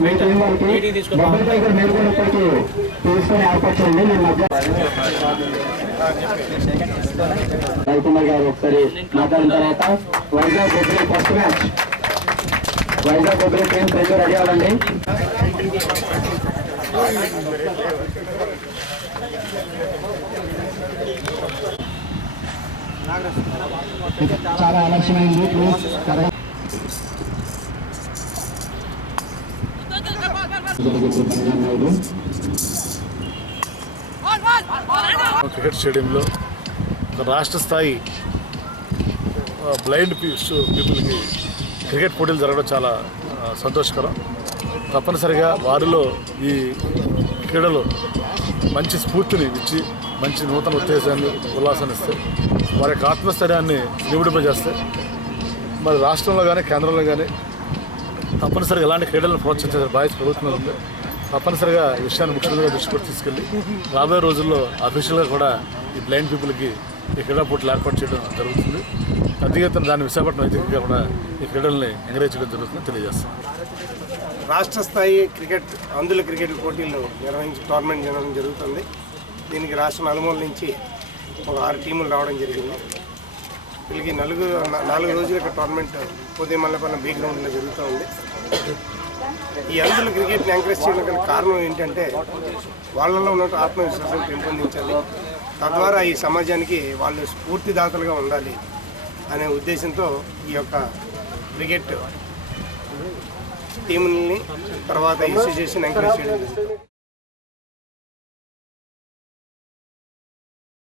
మీ team వాళ్ళకి బొబ్బర్ దగ్గర మీరు కూడా ఇక్కడికి తీసుకొని ఏర్పాటు చేయండి నేను మధ్య రవికుమార్ గారు ఒకసారి మాట్లాడిన తర్వాత Vizag Bobbari first match Vizag Bobbari team రెండు రెడీ అవ్వండి చాలా ఆలస్యమైంది క్రికెట్ స్టేడియంలో ఒక రాష్ట్ర స్థాయి బ్లైండ్ పీస్ పీపుల్కి క్రికెట్ పోటీలు జరగడం చాలా సంతోషకరం. తప్పనిసరిగా వారిలో ఈ క్రీడలు మంచి స్ఫూర్తిని ఇచ్చి మంచి నూతన ఉత్తేజాన్ని ఉల్లాసాన్ని ఇస్తాయి వారి యొక్క ఆత్మస్థైర్యాన్ని నివిడింపజేస్తాయి మరి రాష్ట్రంలో కానీ కేంద్రంలో కానీ తప్పనిసరిగా ఇలాంటి క్రీడలను ప్రోత్సహించే బాయ్స్ ప్రభుత్వం ఉంది. తప్పనిసరిగా ఈ విషయాన్ని ముఖ్యంగా దృష్టికి తీసుకెళ్ళి రాబోయే రోజుల్లో అఫీషియల్గా కూడా ఈ బ్లైండ్ పీపుల్కి ఈ క్రీడా పోటీలు ఏర్పాటు చేయడం జరుగుతుంది. పెద్ద ఎత్తున దాన్ని విశాఖపట్నం వేదికగా కూడా ఈ క్రీడల్ని ఎంకరేజ్ చేయడం జరుగుతుందని తెలియజేస్తాం. రాష్ట్ర స్థాయి క్రికెట్ అందుల క్రికెట్ పోటీలు నిర్వహించి టోర్నమెంట్ జరగడం జరుగుతుంది. దీనికి రాష్ట్ర నలుమూల నుంచి ఒక ఆరు టీములు రావడం జరిగింది. వీళ్ళకి నలుగురు నాలుగు రోజుల టోర్నమెంట్ ఉదయం మల్లపల్లి బీ గ్రౌండ్లో జరుగుతూ ఉంది. ఈ అందుల క్రికెట్ని ఎంకరేజ్ చేయడం కారణం ఏంటంటే వాళ్ళలో ఉన్న ఆత్మవిశ్వాసం పెంపొందించాలి. తద్వారా ఈ సమాజానికి వాళ్ళు స్ఫూర్తిదాతలుగా ఉండాలి అనే ఉద్దేశంతో ఈ యొక్క క్రికెట్ టీముల్ని తర్వాత అసోసియేషన్ ఎంకరేజ్ చేయడం